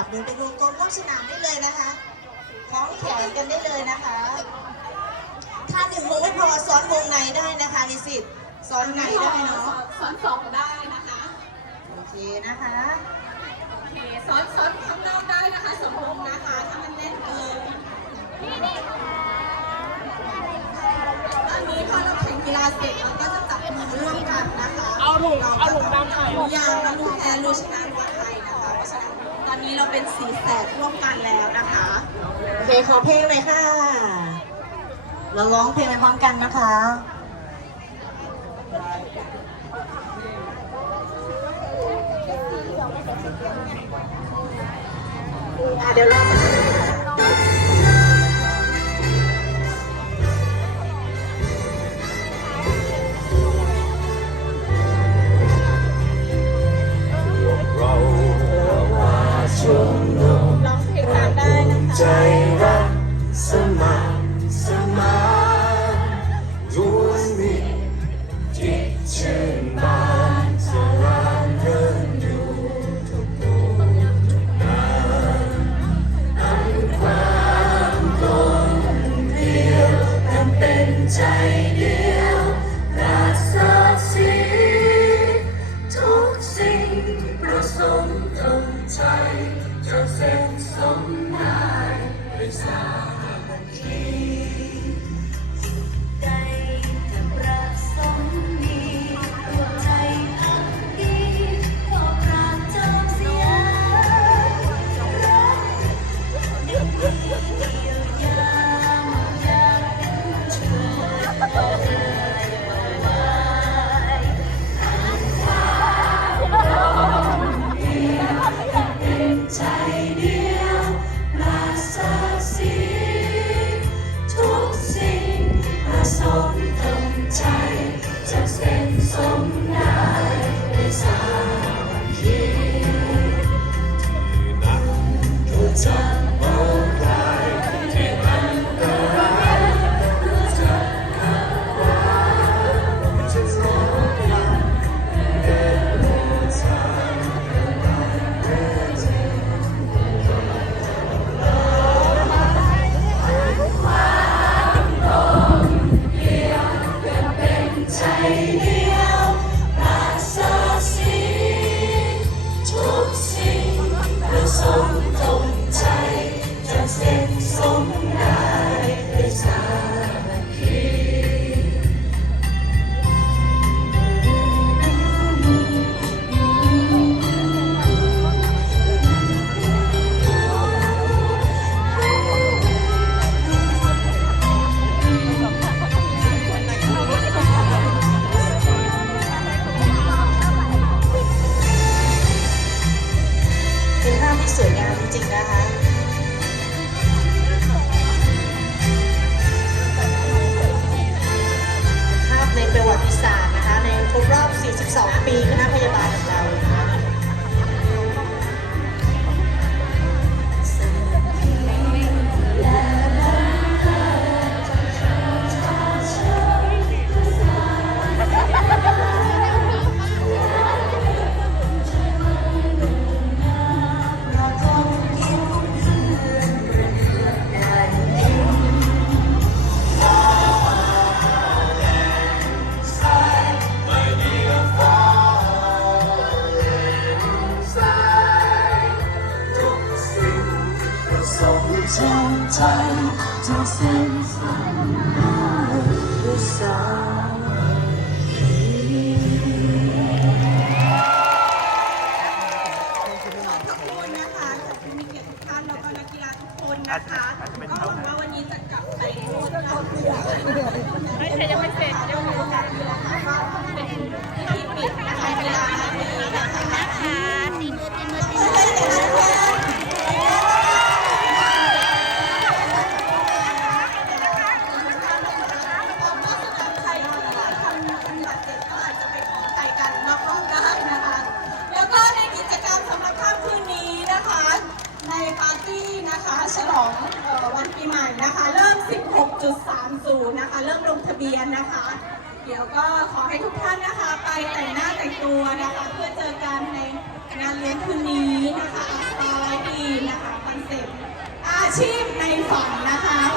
จับมือเป็นวงกลมรอบสนามได้เลยนะคะคล้องแขนกันได้เลยนะคะ ถ้าหนึ่งวงไม่พอซ้อนวงในได้นะคะนิสิตซ้อนในได้เนาะซ้อนสองได้นะคะ โอเคนะคะโอเคซ้อนซ้อนข้างนอกได้นะคะสมมตินะคะถ้ามันแน่นเกินอันนี้พอเราแข่งกีฬาเสร็จเราก็จะจับมือร่วมกันนะคะ เอาถุงเอาถุงดำใส่รู้ยางเรารู้แพ้รู้ชนะวัวไทยนะคะ อนนี้เราเป็นสีแสดร่วมกันแล้วนะคะ โอเคขอเพลงเลยค่ะ เราร้องเพลงไปพร้อมกันนะคะอะเดี๋ยวเราเรา ร้องเพลงตามได้นะคะใจรักสมัครสมานดวงมีจิตชื่นบานสลานเริงอยู่ทุกมุมทุกนานอันความกลมเกลียวนั้นเป็นใจเดียว ด้ ส้ 2 ปีคณะ สมจงใจจะเส้นสมได้ด้วยสามัคคีขอบคุณนะคะขอบคุณมีเกียรติทุกท่านแล้วก็นักกีฬาทุกคนนะคะก็หวังว่าวันนี้จะกลับไปโคตรเราไม่ใช่ยังไม่เสร็จ ตี้นะคะฉลองออวันปีใหม่นะคะ เริ่ม 16.30 นะคะ เริ่มลงทะเบียนนะคะ เดี๋ยวก็ขอให้ทุกท่านนะคะ ไปแต่งหน้าแต่งตัวนะคะ เพื่อเจอกันในงานเลี้ยงคืนนี้นะคะอาสตาไลดีมนะคะคอนเซปต์อาชีพในฝันนะคะ